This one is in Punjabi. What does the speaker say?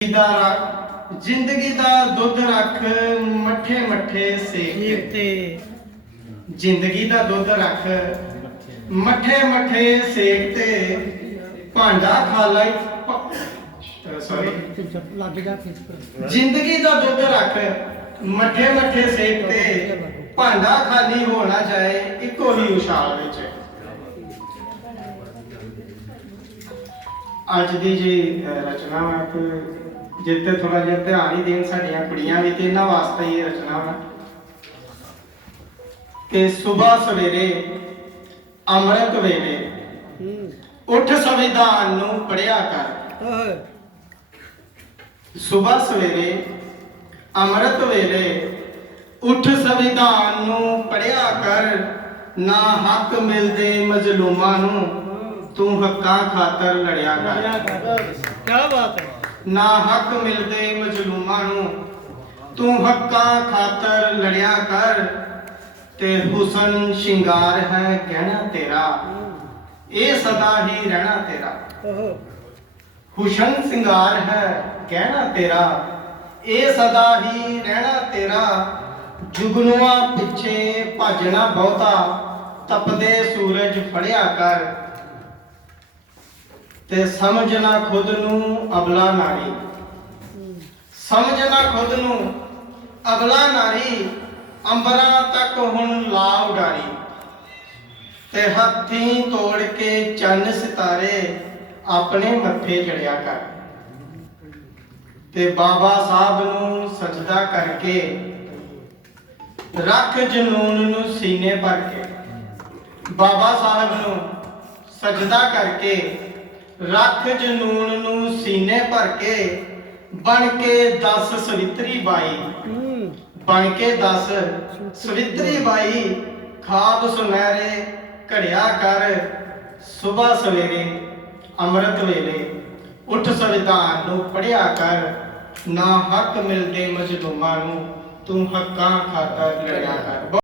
ਦਾ ਰਾ- ਜ਼ਿੰਦਗੀ ਦਾ ਦੁੱਧ ਰੱਖ ਮੱਠੇ ਮੱਠੇ ਸੇਕ। ਤੇ ਜ਼ਿੰਦਗੀ ਦਾ ਦੁੱਧ ਰੱਖ ਮੱਠੇ ਮੱਠੇ ਸੇਕ ਤੇ ਭਾਂਡਾ ਖਾਲਾ ਸੌਰੀ ਲੱਗ ਜਾ ਫਿਰ ਜ਼ਿੰਦਗੀ ਦਾ ਦੁੱਧ ਰੱਖ ਮੱਠੇ ਮੱਠੇ ਸੇਕ ਤੇ ਭਾਂਡਾ ਖਾਲੀ ਹੋਣਾ ਚਾਹੇ ਇੱਕੋ ਹੀ ਉਛਾਲ ਵਿੱਚ। ਅੱਜ ਦੀ ਜੀ ਰਚਨਾ ਵਾ ਕਿ ਜਿੱਤੇ ਥੋੜਾ ਜਿਹਾ ਧਿਆਨ ਹੀ ਦੇਣ ਸਾਡੀਆਂ ਕੁੜੀਆਂ ਵੀ ਤੇ ਇਹਨਾਂ ਵਾਸਤੇ ਹੀ ਰਚਨਾ ਵਾ। ਕਿ ਸਵੇਰ ਸਵੇਰੇ, ਅੰਮ੍ਰਿਤ ਵੇਲੇ ਹੂੰ ਉੱਠ ਸੰਵਿਧਾਨ ਨੂੰ ਪੜਿਆ ਕਰ। ਸਵੇਰ ਸਵੇਰੇ, ਅੰਮ੍ਰਿਤ ਵੇਲੇ ਉੱਠ ਸੰਵਿਧਾਨ ਨੂੰ ਪੜਿਆ ਕਰ। ਨਾ ਹੱਕ ਮਿਲਦੇ ਮਜ਼ਲੂਮਾਂ ਨੂੰ, ਤੂੰ ਹੱਕਾਂ ਖਾਤਰ ਲੜਿਆ ਕਰ। ਕੀ ਬਾਤ ਹੈ। ਨਾ ਹੱਕ ਮਿਲਦੇ ਮਜ਼ਲੂਮਾਂ ਨੂੰ, ਤੂੰ ਹੱਕਾਂ ਖਾਤਰ ਲੜਿਆ ਕਰ, ਤੇ ਹੁਸਨ ਸ਼ਿੰਗਾਰ ਹੈ ਕਹਿਣਾ ਤੇਰਾ, ਇਹ ਸਦਾ ਹੀ ਰਹਿਣਾ ਤੇਰਾ। ਹੁਸਨ ਸ਼ਿੰਗਾਰ ਹੈ ਗਹਿਣਾ ਤੇਰਾ, ਇਹ ਸਦਾ ਹੀ ਰਹਿਣਾ ਤੇਰਾ। ਜੁਗਨੂਆਂ ਪਿੱਛੇ ਭੱਜਣਾ ਬਹੁਤਾ, ਤਪਦੇ ਸੂਰਜ ਫੜਿਆ ਕਰ ਤੇ ਸਮਝਣਾ ਖੁਦ ਨੂੰ ਅਬਲਾ ਨਾਰੀ। ਸਮਝਣਾ ਖੁਦ ਨੂੰ ਅਬਲਾ ਨਾਰੀ, ਅੰਬਰਾਂ ਤੱਕ ਹੁਣ ਲਾ ਉਡਾਰੀ। ਤੇ ਹੱਥੀਂ ਤੋੜ ਕੇ ਚੰਨ ਸਿਤਾਰੇ ਆਪਣੇ ਮੱਥੇ ਚੜਿਆ ਕਰ। ਤੇ ਬਾਬਾ ਸਾਹਿਬ ਨੂੰ ਸਜਦਾ ਕਰਕੇ ਰੱਖ ਜਨੂਨ ਨੂੰ ਸੀਨੇ ਭਰ ਕੇ। ਬਾਬਾ ਸਾਹਿਬ ਨੂੰ ਸਜਦਾ ਕਰਕੇ ਰੱਖ ਜਨੂਨ ਨੂੰ ਸੀਨੇ ਭਰ ਕੇ, ਬਣ ਕੇ 10 ਸਵਿਤਰੀ ਬਾਈ। ਬਣ ਕੇ 10 ਸਵਿਤਰੀ ਬਾਈ, ਖਾਬ ਸੁਨਹਿਰੇ, ਘੜਿਆ ਕਰ ਸਵੇਰ ਸਵੇਰੇ, ਅੰਮ੍ਰਿਤ ਵੇਲੇ। ਉੱਠ ਸੰਵਿਧਾਨ ਨੂੰ ਪੜਿਆ ਕਰ, ਨਾ ਹੱਕ ਮਿਲਦੇ ਮਜ਼ਲੂਮਾਂ ਨੂੰ, ਤੂੰ ਹੱਕਾਂ ਖਾਤਰ ਲੜਿਆ ਕਰ।